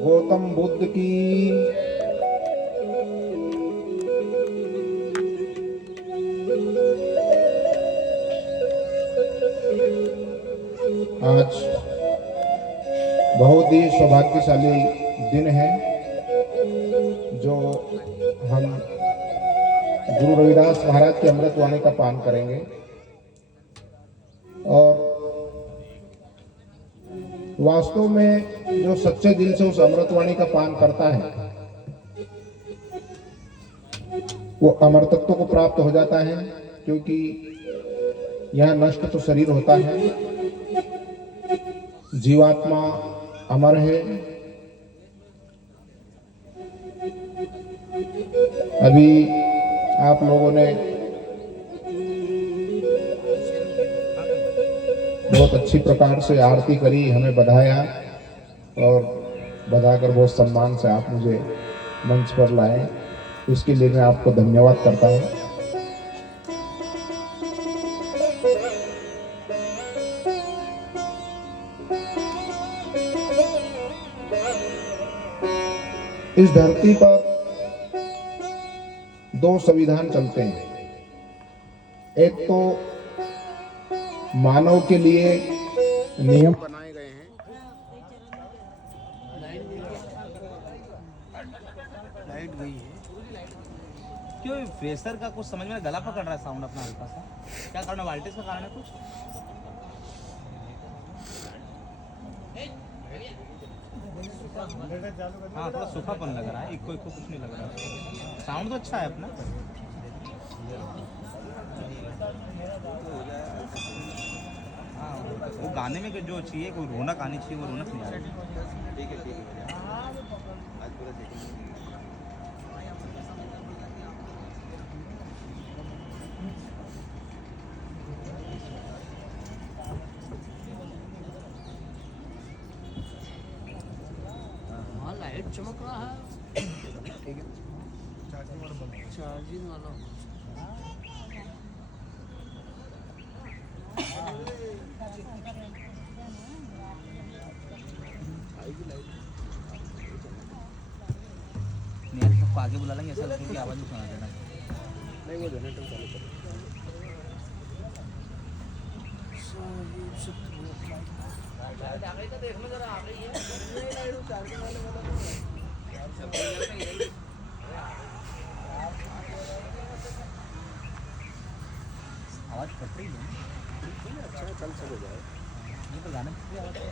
गौतम बुद्ध की। आज बहुत ही सौभाग्यशाली दिन है जो हम गुरु रविदास महाराज के अमृत वाणी का पान करेंगे। और वास्तव में जो सच्चे दिल से उस अमृतवाणी का पान करता है वो अमरतत्व को प्राप्त हो जाता है, क्योंकि यह नष्ट तो शरीर होता है, जीवात्मा अमर है। अभी आप लोगों ने बहुत अच्छी प्रकार से आरती करी, हमें बधाया और बधाकर बहुत सम्मान से आप मुझे मंच पर लाए, इसके लिए मैं आपको धन्यवाद करता हूँ। इस धरती पर दो संविधान चलते हैं, एक तो मानव के लिए नियम बनाए गए हैं। लाइट गई है। क्यों प्रेशर का कुछ समझ में, गला पकड़ रहा है साउंड अपना हल्का सा, क्या कारण है? वोल्टेज का कारण है कुछ? हाँ थोड़ा सूखापन लग रहा है, इको कुछ नहीं लग रहा है। साउंड तो अच्छा है अपना। हाँ वो गाने में जो चाहिए, कोई रौनक आनी चाहिए, वो रौनक नहीं आ रही। ठीक है आज पूरा लाइट चमक रहा है। ठीक है, चार्जिंग वाला नहीं, सबको आगे बुला लेंगे, ऐसा उनकी आवाज़ नहीं सुना देना। नहीं, वो जनरेटर चालू कर। देखना जरा आ गई है। आवाज़ फट रही है। अच्छा कल सब हो जाए। ये तो गाने की आवाज़ है।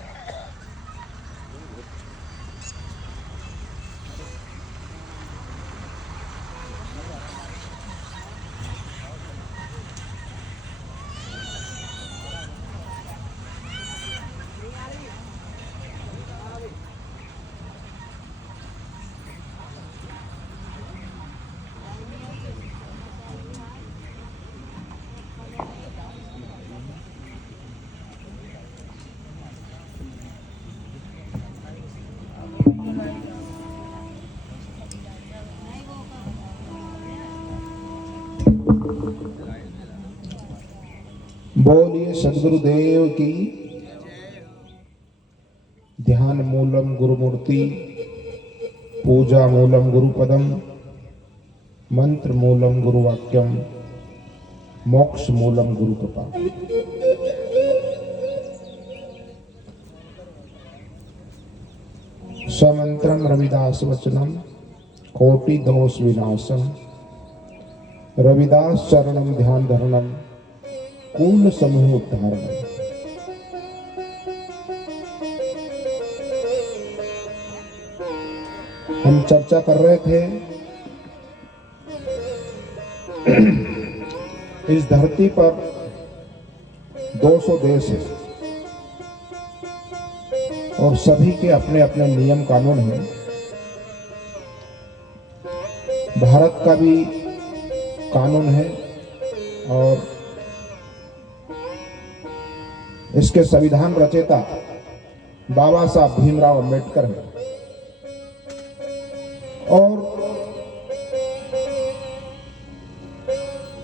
बोलिए सदगुरुदेव की। ध्यान मूलम गुरुमूर्ति, पूजा मूलम गुरुपदम, मंत्र मूलम गुरुवाक्यम, मोक्ष मूलम गुरुकृपा। समंत्रम रविदास वचनम, कोटि दोष विनाशम, रविदास चरणम ध्यान धरणम, कूल समूह उद्धारण। हम चर्चा कर रहे थे इस धरती पर 200 देश है और सभी के अपने अपने नियम कानून हैं। भारत का भी कानून है और इसके संविधान रचयिता बाबा साहब भीमराव अंबेडकर हैं। और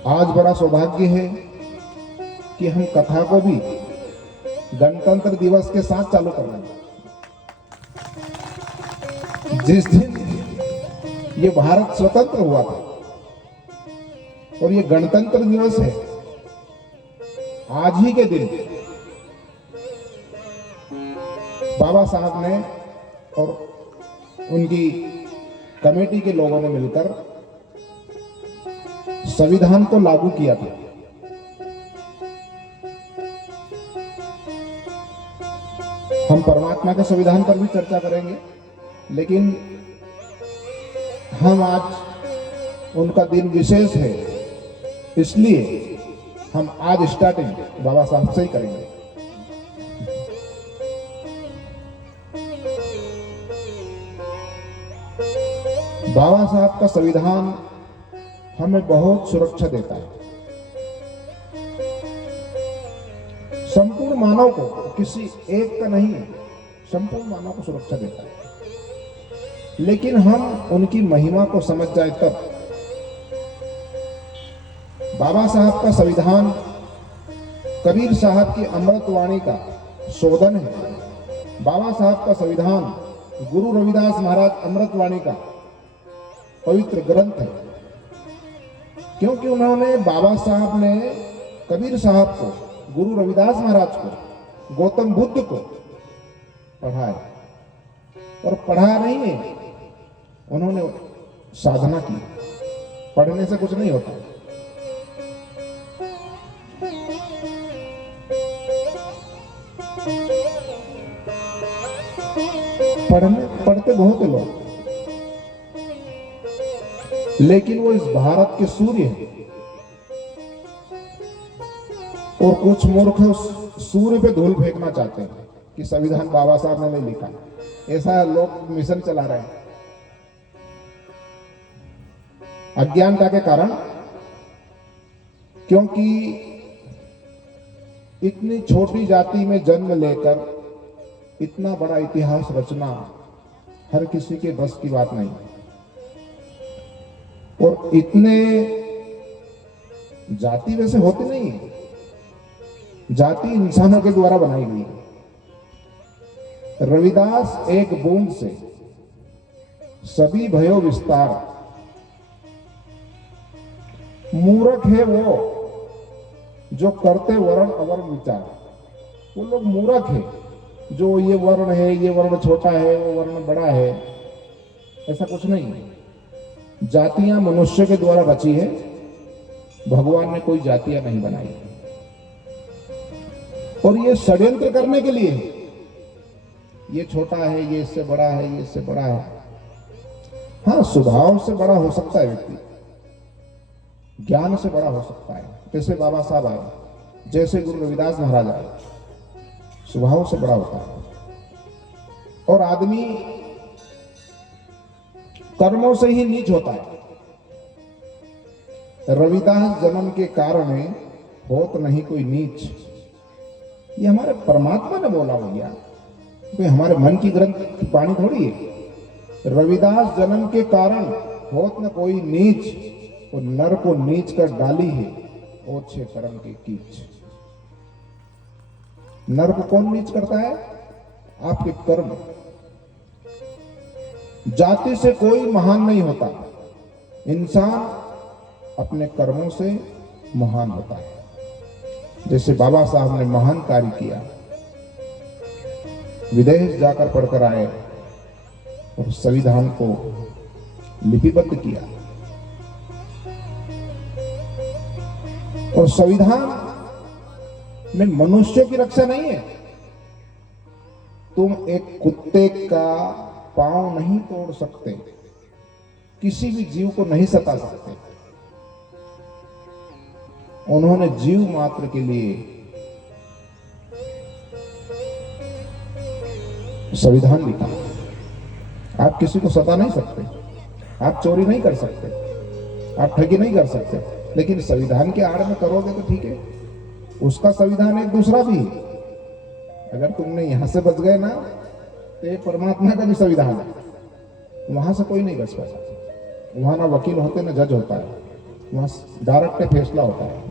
आज बड़ा सौभाग्य है कि हम कथा को भी गणतंत्र दिवस के साथ चालू कर रहे हैं। जिस दिन ये भारत स्वतंत्र हुआ था और ये गणतंत्र दिवस है, आज ही के दिन बाबा साहब ने और उनकी कमेटी के लोगों ने मिलकर संविधान को लागू किया था। हम परमात्मा के संविधान पर भी चर्चा करेंगे, लेकिन हम आज उनका दिन विशेष है, इसलिए हम आज स्टार्टिंग बाबा साहब से ही करेंगे। बाबा साहब का संविधान हमें बहुत सुरक्षा देता है। संपूर्ण मानव को, किसी एक का नहीं, संपूर्ण मानव को सुरक्षा देता है। लेकिन हम उनकी महिमा को समझ जाए तब। बाबा साहब का संविधान कबीर साहब की अमृतवाणी का शोधन है। बाबा साहब का संविधान गुरु रविदास महाराज अमृतवाणी का पवित्र ग्रंथ है, क्योंकि उन्होंने, बाबा साहब ने कबीर साहब को, गुरु रविदास महाराज को, गौतम बुद्ध को पढ़ाया, और पढ़ाया नहीं है, उन्होंने साधना की। पढ़ने से कुछ नहीं होता। पढ़ते बहुत है लोग, लेकिन वो इस भारत के सूर्य हैं, और कुछ मूर्ख सूर्य पे धूल फेंकना चाहते हैं कि संविधान बाबा साहब ने नहीं लिखा। ऐसा लोग मिशन चला रहे हैं अज्ञानता के कारण, क्योंकि इतनी छोटी जाति में जन्म लेकर इतना बड़ा इतिहास रचना हर किसी के बस की बात नहीं। और इतने जाति वैसे होती नहीं है, जाति इंसानों के द्वारा बनाई गई है। रविदास एक बूंद से सभी भयो विस्तार। मूर्ख है वो जो करते वर्ण अवर्ण विचार। वो लोग मूर्ख है जो ये वर्ण है, ये वर्ण छोटा है, वो वर्ण बड़ा है। ऐसा कुछ नहीं है। जातियां मनुष्य के द्वारा रची है, भगवान ने कोई जातियां नहीं बनाई। और ये षड्यंत्र करने के लिए है। ये छोटा है, ये इससे बड़ा है, ये इससे बड़ा है। हाँ, स्वभाव से बड़ा हो सकता है व्यक्ति, ज्ञान से बड़ा हो सकता है। जैसे बाबा साहब आए, जैसे गुरु रविदास महाराज आए, स्वभाव से बड़ा होता है। और आदमी कर्मों से ही नीच होता है। रविदास जन्म के कारण होत नहीं कोई नीच। ये हमारे परमात्मा ने बोला भैया, कोई हमारे मन की ग्रंथ की वाणी थोड़ी है। रविदास जन्म के कारण होत न कोई नीच, और नर को नीच कर डाली है ओछे कर्म के कीच। नर को कौन नीच करता है? आपके कर्म। जाति से कोई महान नहीं होता, इंसान अपने कर्मों से महान होता है। जैसे बाबा साहब ने महान कार्य किया, विदेश जाकर पढ़कर आए और संविधान को लिपिबद्ध किया। और संविधान में मनुष्यों की रक्षा नहीं है। तुम एक कुत्ते का पांव नहीं तोड़ सकते, किसी भी जीव को नहीं सता सकते। उन्होंने जीव मात्र के लिए संविधान लिखा। आप किसी को सता नहीं सकते, आप चोरी नहीं कर सकते, आप ठगी नहीं कर सकते, लेकिन संविधान के आड़ में करोगे तो ठीक है। उसका संविधान एक दूसरा भी है। अगर तुमने यहां से बच गए ना, तो ये परमात्मा का भी संविधान है। वहां से कोई नहीं बच पाता। वहां ना वकील होते ना जज होता है, वहां डायरेक्ट फैसला होता है।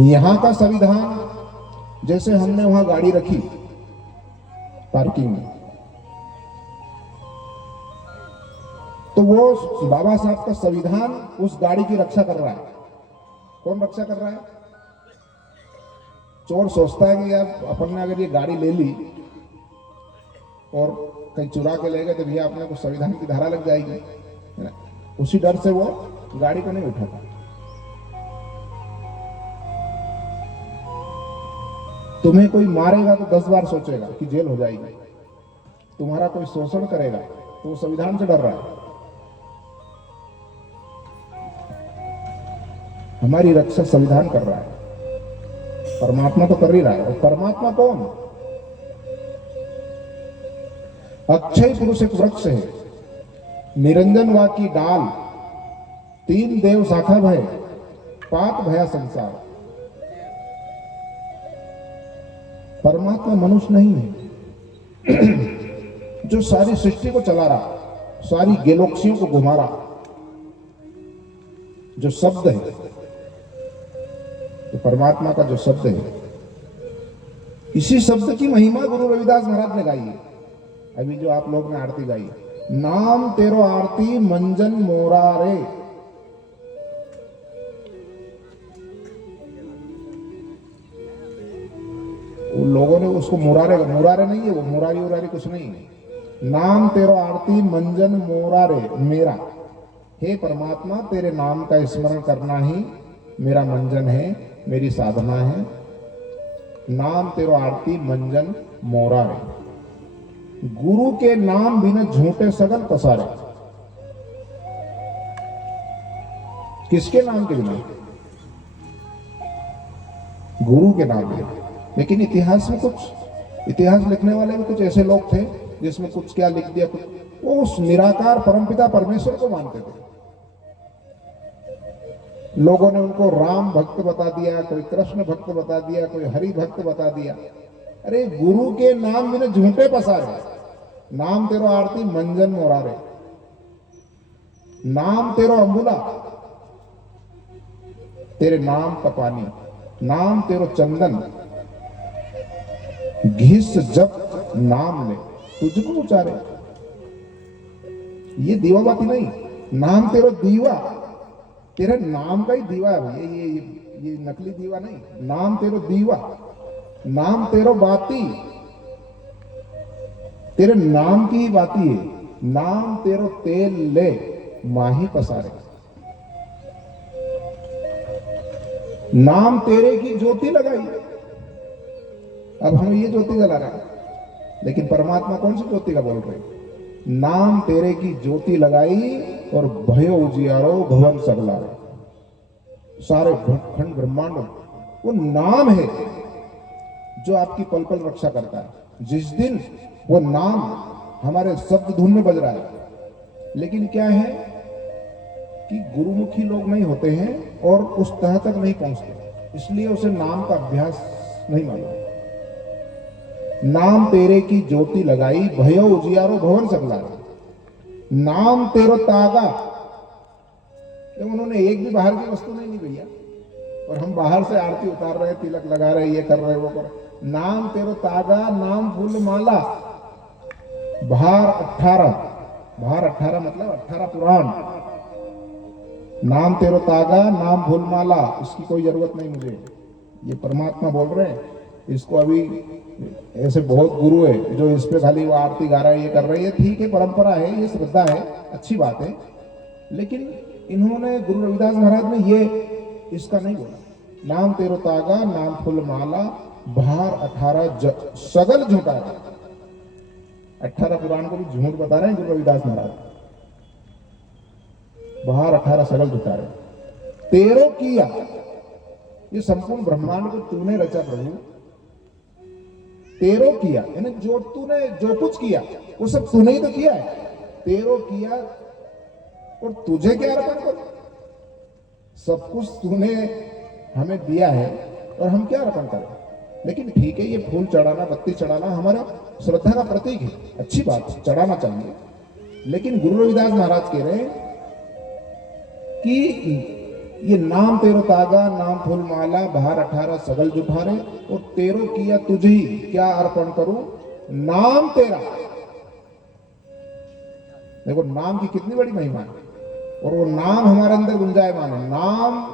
यहाँ का संविधान, जैसे हमने वहां गाड़ी रखी, पार्किंग में। तो वो बाबा साहब का संविधान उस गाड़ी की रक्षा कर रहा है। कौन रक्षा कर रहा है? चोर सोचता है कि यार अपन ने अगर ये गाड़ी ले ली और कहीं चुरा के ले गए तो भैया अपने को संविधान की धारा लग जाएगी, है ना? उसी डर से वो गाड़ी को नहीं उठाता। तुम्हें कोई मारेगा तो 10 बार सोचेगा कि जेल हो जाएगी। तुम्हारा कोई शोषण करेगा तो वो संविधान से डर रहा है। हमारी रक्षा संविधान कर रहा है, परमात्मा तो कर ही रहा है। और परमात्मा कौन? अक्षय पुरुष एक वृक्ष है, निरंजन वा की डाल, 3 देव शाखा भय, पात भया संसार। परमात्मा मनुष्य नहीं है जो सारी सृष्टि को चला रहा, सारी गैलेक्सियों को घुमा रहा। जो शब्द है, तो परमात्मा का जो शब्द है, इसी शब्द की महिमा गुरु रविदास महाराज ने गाई है। अभी जो आप लोग ने आरती गाई, नाम तेरो आरती मंजन मोरा रे। उन लोगों ने उसको मुरारे नहीं है, वो मुरारी उरारी कुछ नहीं है। नाम तेरो आरती मंजन मोरा रे मेरा। हे परमात्मा, तेरे नाम का स्मरण करना ही मेरा मंजन है, मेरी साधना है। नाम तेरो आरती मंजन मोरा रे। गुरु के नाम बिना झूठे सगल पसारे। किसके नाम के बिना? गुरु के नाम बिना। लेकिन इतिहास में कुछ इतिहास लिखने वाले भी कुछ ऐसे लोग थे जिसमें कुछ क्या लिख दिया, कुछ वो उस निराकार परमपिता परमेश्वर को मानते थे। लोगों ने उनको राम भक्त बता दिया, कोई कृष्ण भक्त बता दिया, कोई हरि भक्त बता दिया। अरे गुरु के नाम बिना झूठे पसारे। नाम तेरो आरती मंजन मोरारे, नाम तेरो अंबुला, तेरे नाम का पानी, नाम तेरो चंदन, घिस जप नाम ले तुझको उचारे। ये दीवा बाती नहीं, नाम तेरो दीवा, तेरे नाम का ही दीवा है भैया। ये नकली दीवा नहीं। नाम तेरो दीवा, नाम तेरो बाती, तेरे नाम की ही बाती है। नाम तेरो तेल ले माही पसारे। नाम तेरे की ज्योति लगाई। अब हम ये ज्योति जला रहे हैं, लेकिन परमात्मा कौन सी ज्योति का बोल रहे? नाम तेरे की ज्योति लगाई और भयो उजियारो भवन सगलारे। सारे खंड ब्रह्मांड वो नाम है जो आपकी पल पल रक्षा करता है। जिस दिन वो नाम हमारे शब्द धुन में बज रहा है, लेकिन क्या है कि गुरुमुखी लोग नहीं होते हैं और उस तह तक नहीं पहुंचते, इसलिए उसे नाम का अभ्यास नहीं मालूम। नाम तेरे की ज्योति लगाई, भयो उजियारो भवन सगलारे। नाम तेरो तागा। तो उन्होंने एक भी बाहर की वस्तु नहीं ली भैया, और हम बाहर से आरती उतार रहे, तिलक लगा रहे, ये कर रहे, वो कर रहे। नाम तेरो तागा, नाम फूल माला, भार 18। भार 18 मतलब 18 पुराण। नाम तेरो तागा, नाम फूल माला, इसकी कोई जरूरत नहीं मुझे। ये परमात्मा बोल रहे हैं। इसको अभी ऐसे बहुत गुरु है जो इस पे खाली वो आरती गा रहा है, ये कर रहे हैं। ठीक है, परंपरा है, ये श्रद्धा है, अच्छी बात है, लेकिन इन्होंने गुरु रविदास महाराज ने ये इसका नहीं बोला। नाम तेरो तागा, नाम फूल माला, भार 18 सगल झूठा है। 18 पुराण को भी झूठ बता रहे हैं गुरु रविदास महाराज। भार 18 सगल झूठा रहे। तेरो किया, ये संपूर्ण ब्रह्मांड को तूने रचा प्रभु। तेरो किया यानी जो तूने जो कुछ किया वो सब तूने ही तो किया है। तेरो किया और तुझे क्या अर्पण करो? सब कुछ तूने हमें दिया है और हम क्या अर्पण करें? लेकिन ठीक है, ये फूल चढ़ाना, बत्ती चढ़ाना हमारा श्रद्धा का प्रतीक है, अच्छी बात है, चढ़ाना चाहिए। लेकिन गुरु रविदास महाराज कह रहे हैं कि ये नाम तेरो तागा, नाम फूल माला, भार 18 सगल जुठारे, और तेरो किया तुझे ही क्या अर्पण करूं? नाम तेरा। देखो नाम की कितनी बड़ी महिमा है, और वो नाम हमारे अंदर गुंजायमान है। नाम,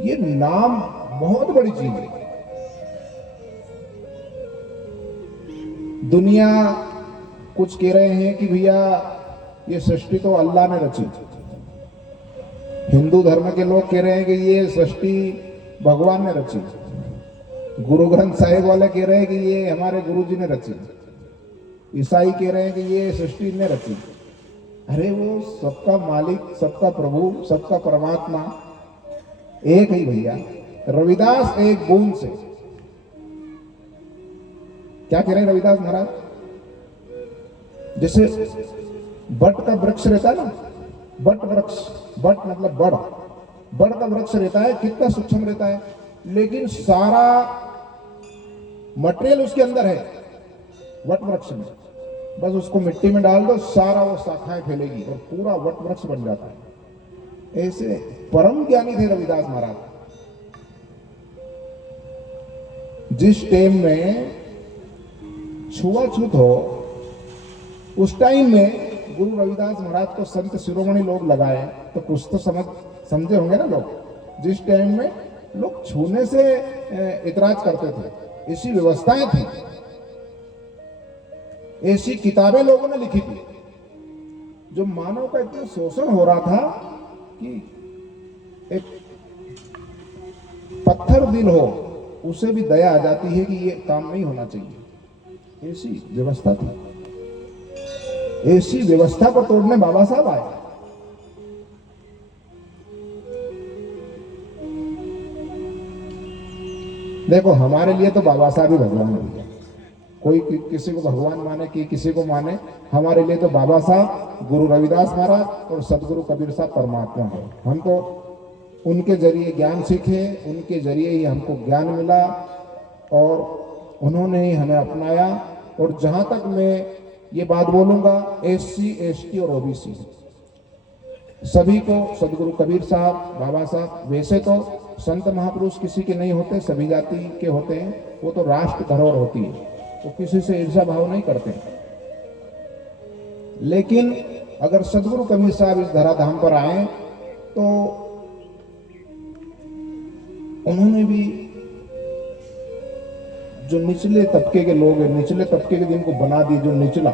ये नाम बहुत बड़ी चीज है। दुनिया कुछ कह रहे हैं कि भैया ये सृष्टि तो अल्लाह ने रची। हिंदू धर्म के लोग कह रहे हैं कि ये सृष्टि भगवान ने रची। गुरु ग्रंथ साहिब वाले कह रहे हैं कि ये हमारे गुरु जी ने रची। ईसाई कह रहे हैं कि ये सृष्टि ने रची। अरे वो सबका मालिक, सबका प्रभु, सबका परमात्मा एक ही भैया। रविदास एक बूंद से, क्या कह रहे हैं रविदास महाराज, जैसे बट का वृक्ष रहता है ना, बट वृक्ष, बट मतलब बड़, बड़ का वृक्ष रहता है, कितना सूक्ष्म रहता है, लेकिन सारा मटेरियल उसके अंदर है वट वृक्ष में। बस उसको मिट्टी में डाल दो, सारा वो शाखाएं फैलेगी और पूरा वट वृक्ष बन जाता है। ऐसे परम ज्ञानी थे रविदास महाराज। जिस टाइम में छुआछूत हो, उस टाइम में गुरु रविदास महाराज को संत शिरोमणि लोग लगाए, तो कुछ तो समझे होंगे ना लोग। जिस टाइम में लोग छूने से इतराज करते थे, ऐसी व्यवस्थाएं थी, ऐसी किताबें लोगों ने लिखी थी। जो मानव का इतना शोषण हो रहा था कि एक पत्थर दिल हो उसे भी दया आ जाती है कि ये काम नहीं होना चाहिए। ऐसी व्यवस्था थी। ऐसी व्यवस्था को तोड़ने बाबा साहब आए। देखो हमारे लिए तो बाबा साहब ही भगवान है। कोई किसी को भगवान माने कि किसी को माने, हमारे लिए तो बाबा साहब, गुरु रविदास महाराज और सदगुरु कबीर साहब परमात्मा है। हम तो उनके जरिए ज्ञान सीखे, उनके जरिए ही हमको ज्ञान मिला और उन्होंने ही हमें अपनाया। और जहां तक मैं ये बात बोलूंगा, SC ST और OBC सभी को सदगुरु कबीर साहब, बाबा साहब, वैसे तो संत महापुरुष किसी के नहीं होते, सभी जाति के होते हैं। वो तो राष्ट्र धरोहर होती है, वो किसी से ईर्ष्या भाव नहीं करते। लेकिन अगर सदगुरु कबीर साहब इस धराधाम पर आए तो उन्होंने भी जो निचले तबके के लोग हैं, निचले तबके के जिनको बना दिए, जो निचला,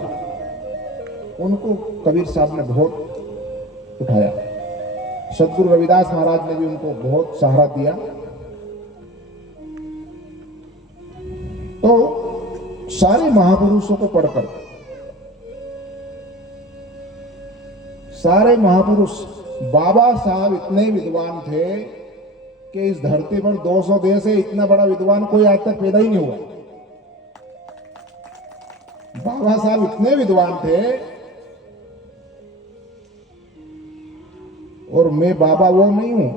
उनको कबीर साहब ने बहुत उठाया। सदगुरु रविदास महाराज ने भी उनको बहुत सहारा दिया। तो सारे महापुरुषों को पढ़कर, सारे महापुरुष, बाबा साहब इतने विद्वान थे कि इस धरती पर 200 देश है, इतना बड़ा विद्वान कोई आज तक पैदा ही नहीं हुआ। बाबा साहब इतने विद्वान थे, और मैं बाबा वो नहीं हूं।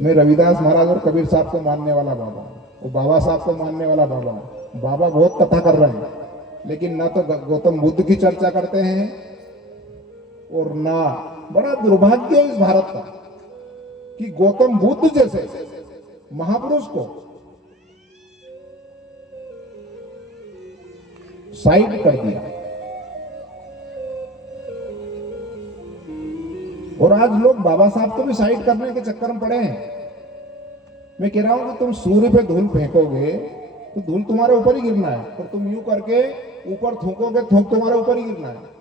मैं रविदास महाराज और कबीर साहब को मानने वाला बाबा, वो बाबा साहब को मानने वाला बाबा। बाबा बहुत कथा कर रहे हैं, लेकिन ना तो गौतम बुद्ध की चर्चा करते हैं, और ना, बड़ा दुर्भाग्य है इस भारत का कि गौतम बुद्ध जैसे महापुरुष को साइड कर दिया। और आज लोग बाबा साहब को भी साइड करने के चक्कर में पड़े हैं। मैं कह रहा हूं कि तुम सूर्य पे धूल फेंकोगे तो धूल तुम्हारे ऊपर ही गिरना है, और तुम यूं करके ऊपर थूकोगे, थूक तुम्हारे ऊपर ही गिरना है।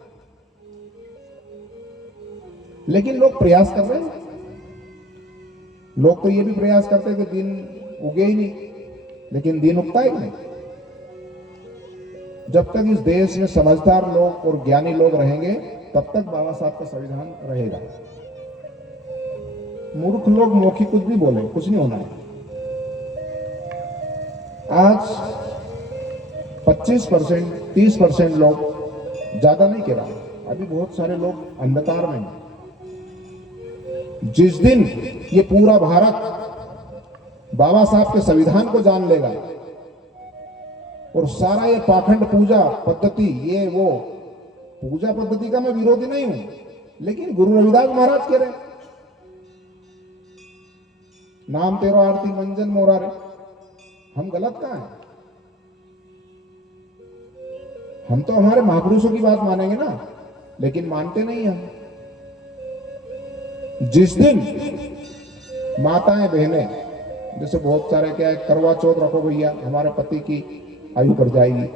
लेकिन लोग प्रयास कर रहे हैं। लोग तो ये भी प्रयास करते हैं कि दिन उगे ही नहीं, लेकिन दिन उगता ही नहीं। जब तक इस देश में समझदार लोग और ज्ञानी लोग रहेंगे, तब तक बाबा साहब का संविधान रहेगा। मूर्ख लोग मौखिक कुछ भी बोले, कुछ नहीं होना है। आज 25%, 30% लोग, ज्यादा नहीं कह रहा, अभी बहुत सारे लोग अंधकार में हैं। जिस दिन ये पूरा भारत बाबा साहब के संविधान को जान लेगा और सारा ये पाखंड पूजा पद्धति, ये वो पूजा पद्धति का मैं विरोधी नहीं हूं, लेकिन गुरु रविदास महाराज कह रहे नाम तेरो आरती मंजन मोरारे, हम गलत कहाँ हैं? हम तो हमारे महापुरुषों की बात मानेंगे ना, लेकिन मानते नहीं हम। जिस दिन माताएं बहनें, जैसे बहुत सारे क्या है, करवा चौथ रखो भैया, हमारे पति की आयु बढ़ जाएगी,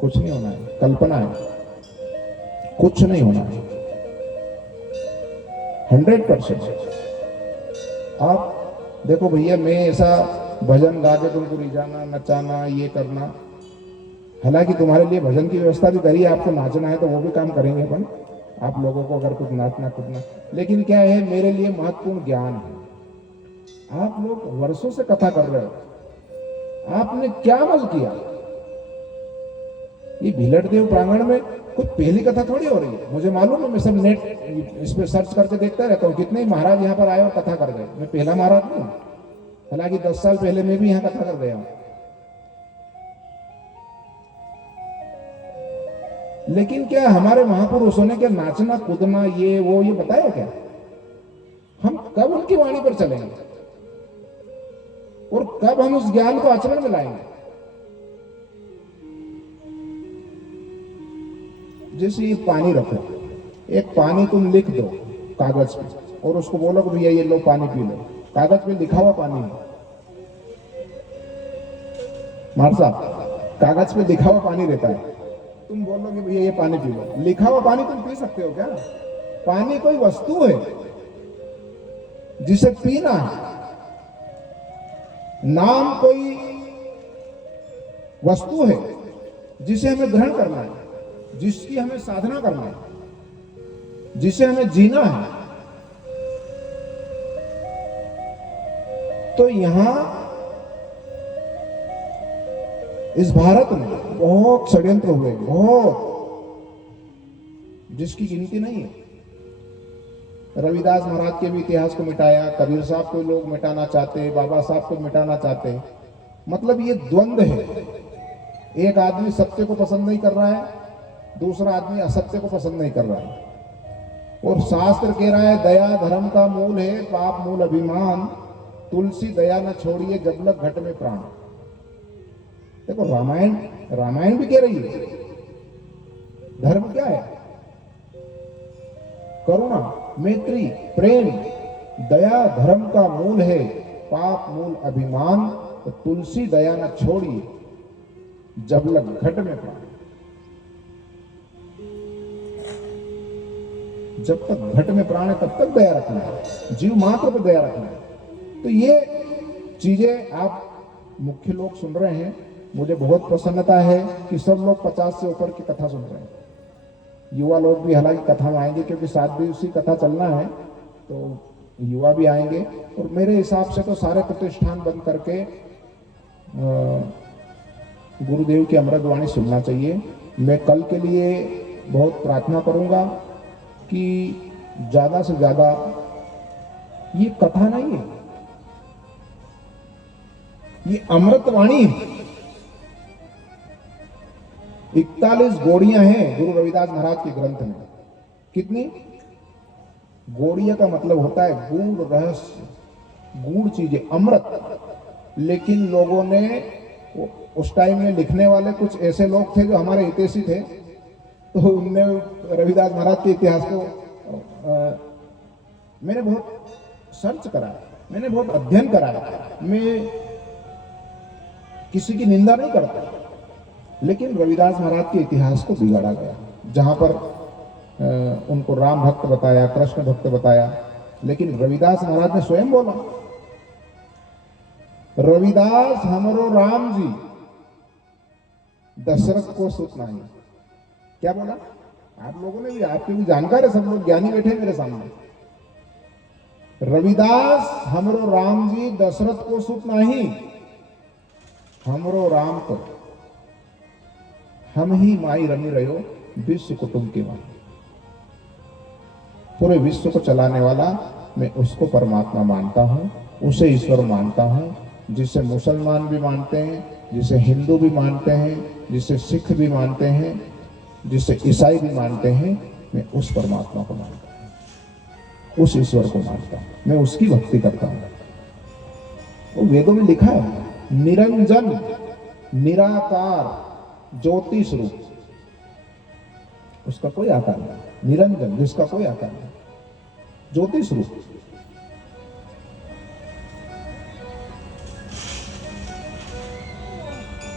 कुछ नहीं होना है, कल्पना है, कुछ नहीं होना है। 100%। आप देखो भैया, मैं ऐसा भजन गा के तुमको रिझाना, नचाना, ये करना, हालांकि तुम्हारे लिए भजन की व्यवस्था भी करी, आपको नाचना है तो वो भी काम करेंगे अपन, आप लोगों को अगर कुछ नाचना कूदना, लेकिन क्या है, मेरे लिए महत्वपूर्ण ज्ञान है। आप लोग वर्षों से कथा कर रहे हो, आपने क्या अमल किया? ये भीलट देव प्रांगण में कुछ पहली कथा थोड़ी हो रही है, मुझे मालूम है, मैं सब नेट इस पे सर्च करके देखता रहता हूँ, कितने महाराज यहाँ पर आए और कथा कर गए। मैं पहला महाराज नहीं हूँ, हालांकि 10 साल पहले मैं भी यहाँ कथा कर गया हूँ। लेकिन क्या हमारे महापुरुषों ने क्या नाचना कूदना ये वो ये बताया क्या? हम कब उनकी वाणी पर चलेंगे और कब हम उस ज्ञान को आचरण में लाएंगे? जैसे ये पानी रखो, एक पानी तुम लिख दो कागज पे और उसको बोलो कि भैया ये लो पानी पी लो, कागज पे लिखा हुआ पानी है। मार साहब, कागज पे लिखा हुआ पानी रहता है, तुम बोलोगे भैया ये पानी पी लो, लिखा हुआ पानी तुम पी सकते हो क्या? पानी कोई वस्तु है जिसे पीना है, नाम कोई वस्तु है जिसे हमें ग्रहण करना है, जिसकी हमें साधना करना है, जिसे हमें जीना है। तो यहां इस भारत में बहुत षड्यंत्र हुए, बहुत, जिसकी गिनती नहीं है। रविदास महाराज के भी इतिहास को मिटाया, कबीर साहब को लोग मिटाना चाहते, बाबा साहब को मिटाना चाहते। मतलब ये द्वंद्व है, एक आदमी सत्य को पसंद नहीं कर रहा है, दूसरा आदमी असत्य को पसंद नहीं कर रहा है। और शास्त्र कह रहा है दया धर्म का मूल है, पाप मूल अभिमान, तुलसी दया न छोड़िए जब लग घट में प्राण। देखो रामायण भी कह रही है धर्म क्या है? करुणा, मैत्री, प्रेम, दया धर्म का मूल है, पाप मूल अभिमान, तो तुलसी दया न छोड़िए जब लग घट में प्राण। जब तक घट में प्राण है तब तक दया रखना है, जीव मात्र पर दया रखना है। तो ये चीजें आप मुख्य लोग सुन रहे हैं, मुझे बहुत प्रसन्नता है कि सब लोग 50 से ऊपर की कथा सुन रहे हैं। युवा लोग भी हालांकि कथा में आएंगे, क्योंकि 7 दिवसीय कथा चलना है, तो युवा भी आएंगे। और मेरे हिसाब से तो सारे प्रतिष्ठान बंद करके गुरुदेव की अमृतवाणी सुनना चाहिए। मैं कल के लिए बहुत प्रार्थना करूंगा कि ज्यादा से ज्यादा, ये कथा नहीं है, ये अमृतवाणी है। 41 गोड़ियां हैं गुरु रविदास महाराज के ग्रंथ में। कितनी गोड़ियां का मतलब होता है गूढ़ रहस्य, गूढ़ चीजें, अमृत। लेकिन लोगों ने उस टाइम में लिखने वाले कुछ ऐसे लोग थे जो हमारे हितैषी थे, तो उनने रविदास महाराज के इतिहास को मैंने बहुत सर्च करा, मैंने बहुत अध्ययन करा। मैं किसी की निंदा नहीं करता, लेकिन रविदास महाराज के इतिहास को बिगाड़ा गया। जहां पर उनको राम भक्त बताया, कृष्ण भक्त बताया, लेकिन रविदास महाराज ने स्वयं बोला, रविदास हमरो राम जी दशरथ को सुत नहीं। क्या बोला? आप लोगों ने भी, आपके भी जानकार है, सब लोग ज्ञानी बैठे मेरे सामने। रविदास हमरो राम जी दशरथ को सुत नहीं, हमरो राम को हम ही माई रमी रहो विश्व कुटुंब के माई। पूरे विश्व को चलाने वाला मैं उसको परमात्मा मानता हूं, उसे ईश्वर मानता हूं, जिसे मुसलमान भी मानते हैं, जिसे हिंदू भी मानते हैं, जिसे सिख भी मानते हैं, जिसे ईसाई भी मानते हैं। मैं उस परमात्मा को मानता हूं, उस ईश्वर को मानता हूं, मैं उसकी भक्ति करता हूं। वो वेदों में लिखा है, निरंजन निराकार ज्योति स्वरूप, उसका कोई आकार नहीं, निरंजन जिसका कोई आकार नहीं, ज्योति स्वरूप।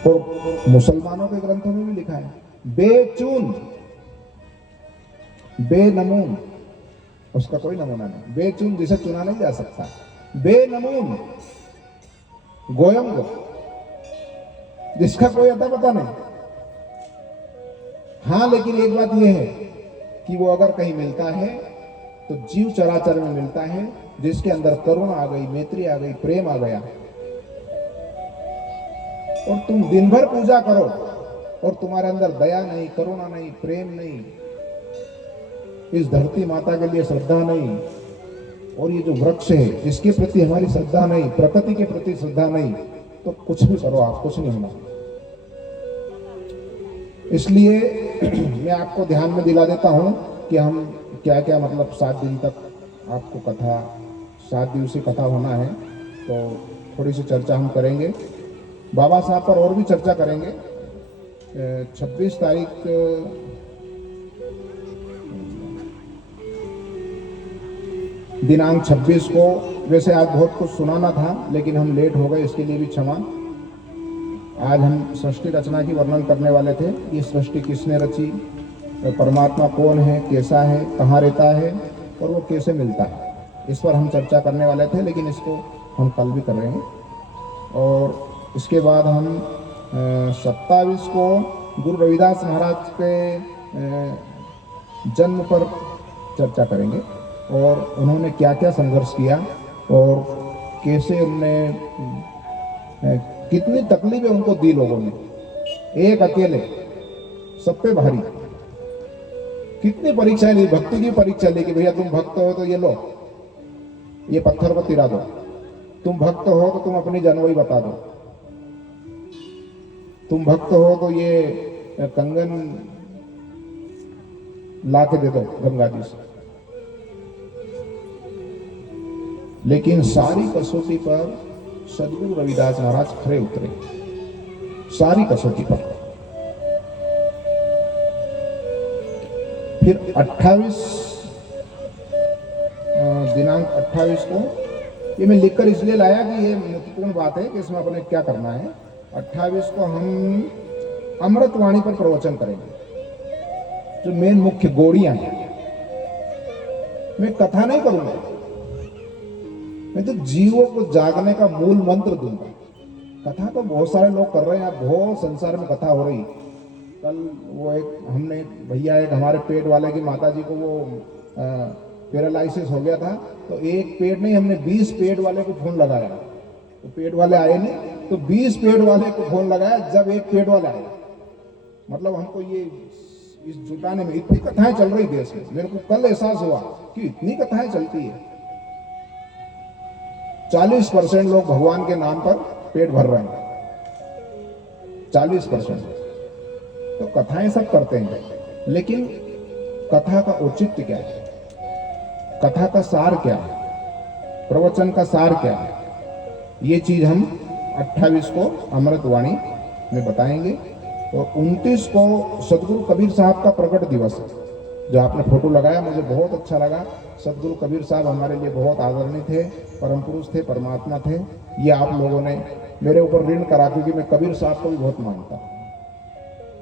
और मुसलमानों के ग्रंथों में भी लिखा है, बेचून बेनमून, उसका कोई नमूना नहीं, बेचून जिसे चुना नहीं जा सकता, बेनमून गोयंग जिसका कोई अता पता नहीं। हाँ, लेकिन एक बात यह है कि वो अगर कहीं मिलता है तो जीव चराचर में मिलता है, जिसके अंदर करुणा आ गई, मैत्री आ गई, प्रेम आ गया। और तुम दिन भर पूजा करो और तुम्हारे अंदर दया नहीं, करुणा नहीं, प्रेम नहीं, इस धरती माता के लिए श्रद्धा नहीं, और ये जो वृक्ष है इसके प्रति हमारी श्रद्धा नहीं, प्रकृति के प्रति श्रद्धा नहीं, तो कुछ भी करो आप, कुछ नहीं होना। इसलिए मैं आपको ध्यान में दिला देता हूं कि हम क्या क्या, मतलब 7 दिन तक आपको कथा, 7 दिवसीय कथा होना है, तो थोड़ी सी चर्चा हम करेंगे। बाबा साहब पर और भी चर्चा करेंगे। 26 तारीख दिनांक 26 को, वैसे आज बहुत कुछ सुनाना था लेकिन हम लेट हो गए, इसके लिए भी क्षमा। आज हम सृष्टि रचना की वर्णन करने वाले थे। ये सृष्टि किसने रची, परमात्मा कौन है, कैसा है, कहाँ रहता है और वो कैसे मिलता है, इस पर हम चर्चा करने वाले थे, लेकिन इसको हम कल भी कर रहे हैं। और इसके बाद हम 27 को गुरु रविदास महाराज के जन्म पर चर्चा करेंगे, और उन्होंने क्या क्या संघर्ष किया और कैसे उन्होंने, कितनी तकलीफें उनको दी लोगों ने, एक अकेले सब पे भारी, कितनी परीक्षाएं ली, भक्ति की परीक्षा ली कि भैया तुम भक्त हो तो ये लो, ये पत्थर को तिरा दो, तुम भक्त हो तो तुम अपनी जानवई बता दो, तुम भक्त हो तो ये कंगन ला के दे दो गंगा जी से। लेकिन सारी कसौटी पर सदगुरु रविदास महाराज खरे उतरे, सारी कसौटी पर। फिर 28 दिनांक 28 को, ये मैं लिखकर इसलिए लाया कि ये महत्वपूर्ण बात है कि इसमें अपने क्या करना है। 28 को हम अमृतवाणी पर प्रवचन करेंगे, जो मेन मुख्य गोड़ियां हैं। मैं कथा नहीं करूंगा, मैं तो जीवों को जागने का मूल मंत्र दूंगा। कथा तो बहुत सारे लोग कर रहे हैं, बहुत संसार में कथा हो रही। कल वो एक हमने भैया, एक हमारे पेट वाले की माता जी को वो पैरालाइसिस हो गया था, तो एक पेट नहीं, हमने 20 पेट वाले को फोन लगाया, तो पेट वाले आए नहीं, तो 20 पेट वाले को फोन लगाया जब एक पेट वाला आया। मतलब हमको ये इस जुटाने में इतनी कथाएं चल रही देश में, मेरे को कल एहसास हुआ कि इतनी कथाएं चलती है। 40% लोग भगवान के नाम पर पेट भर रहे हैं, 40%। तो कथाएं सब करते हैं, लेकिन कथा का औचित्य क्या है, कथा का सार क्या है, प्रवचन का सार क्या है, ये चीज हम 28 को अमृतवाणी में बताएंगे। और 29 को सदगुरु कबीर साहब का प्रकट दिवस है, जो आपने फोटो लगाया, मुझे बहुत अच्छा लगा। सदगुरु कबीर साहब हमारे लिए बहुत आदरणीय थे, परम पुरुष थे, परमात्मा थे। ये आप लोगों ने मेरे ऊपर ऋण करा, क्योंकि मैं कबीर साहब को भी बहुत मानता हूँ,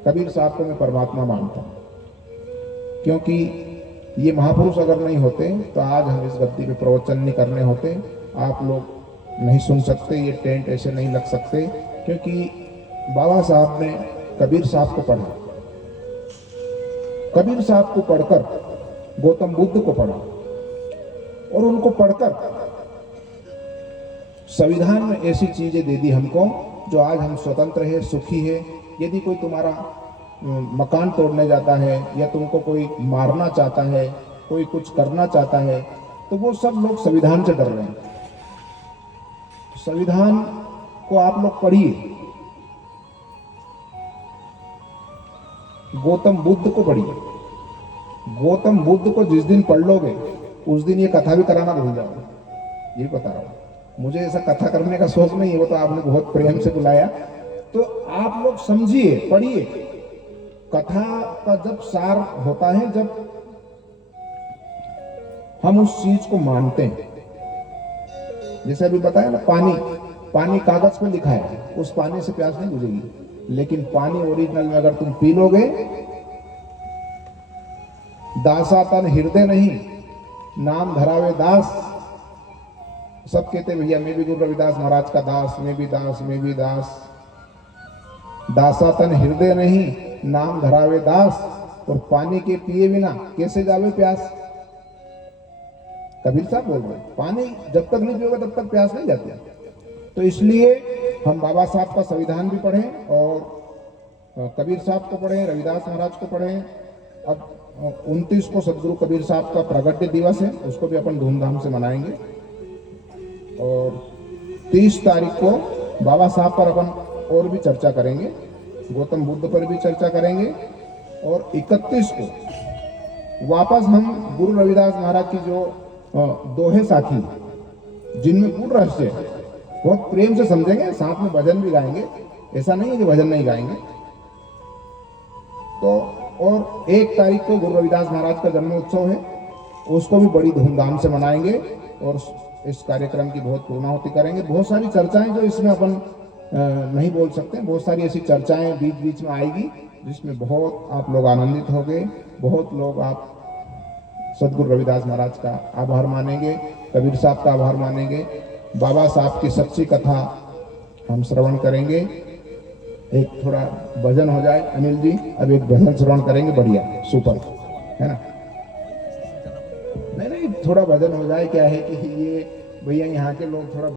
कबीर साहब को मैं परमात्मा मानता हूँ। क्योंकि ये महापुरुष अगर नहीं होते तो आज हम इस गद्दी पे प्रवचन नहीं करने होते, आप लोग नहीं सुन सकते, ये टेंट ऐसे नहीं लग सकते। क्योंकि बाबा साहब ने कबीर साहब को पढ़ा, कबीर साहब को पढ़कर गौतम बुद्ध को पढ़ा, और उनको पढ़कर संविधान में ऐसी चीजें दे दी हमको जो आज हम स्वतंत्र है, सुखी है। यदि कोई तुम्हारा मकान तोड़ने जाता है या तुमको कोई मारना चाहता है, कोई कुछ करना चाहता है, तो वो सब लोग संविधान से डर रहे हैं। संविधान को आप लोग पढ़िए, गौतम बुद्ध को पढ़िए। गौतम बुद्ध को जिस दिन पढ़ लोगे उस दिन ये कथा भी कराना भूल जाओगे, ये बता रहा हूं। मुझे ऐसा कथा करने का शौक नहीं है, वो तो आपने बहुत प्रेम से बुलाया। तो आप लोग समझिए, पढ़िए। कथा का जब सार होता है जब हम उस चीज को मानते हैं। जैसे अभी बताया ना, पानी कागज पे लिखा है, उस पानी से प्यास नहीं बुझेगी, लेकिन पानी ओरिजिनल में अगर तुम पी लोगे, दासा तन हृदय नहीं, नाम धरावे दास। सब कहते भैया मैं भी गुरु रविदास महाराज का दास, मैं भी दास, मैं भी दास। दासा तन हृदय नहीं, नाम धरावे दास। और पानी के पिए बिना कैसे जावे प्यास? कबीर साहब बोल रहे हैं, पानी जब तक नहीं पियोगे तब तक प्यास नहीं जाती। तो इसलिए हम बाबा साहब का संविधान भी पढ़ें और कबीर साहब को पढ़ें, रविदास महाराज को पढ़ें। अब 29 को सदगुरु कबीर साहब का प्रगट्य दिवस है, उसको भी अपन धूमधाम से मनाएंगे। और 30 तारीख को बाबा साहब पर अपन और भी चर्चा करेंगे, गौतम बुद्ध पर भी चर्चा करेंगे। और 31 को वापस हम गुरु रविदास महाराज की जो दोहे साखी, जिनमें पूर्ण रहस्य है, बहुत प्रेम से समझेंगे, साथ में भजन भी गाएंगे। ऐसा नहीं है कि भजन नहीं गाएंगे। तो और 1 तारीख को गुरु रविदास महाराज का जन्म उत्सव है, उसको भी बड़ी धूमधाम से मनाएंगे और इस कार्यक्रम की बहुत पूर्णाहुति करेंगे। बहुत सारी चर्चाएं जो इसमें अपन नहीं बोल सकते, बहुत सारी ऐसी चर्चाएं बीच बीच में आएगी जिसमें बहुत आप लोग आनंदित होंगे। बहुत लोग आप सदगुरु रविदास महाराज का आभार मानेंगे, कबीर साहब का आभार मानेंगे। बाबा साहब की सच्ची कथा हम श्रवण करेंगे। एक थोड़ा भजन हो जाए अनिल जी, अब एक भजन श्रवण करेंगे, बढ़िया सुपर है ना। नहीं थोड़ा भजन हो जाए। क्या है कि ये भैया यहाँ के लोग थोड़ा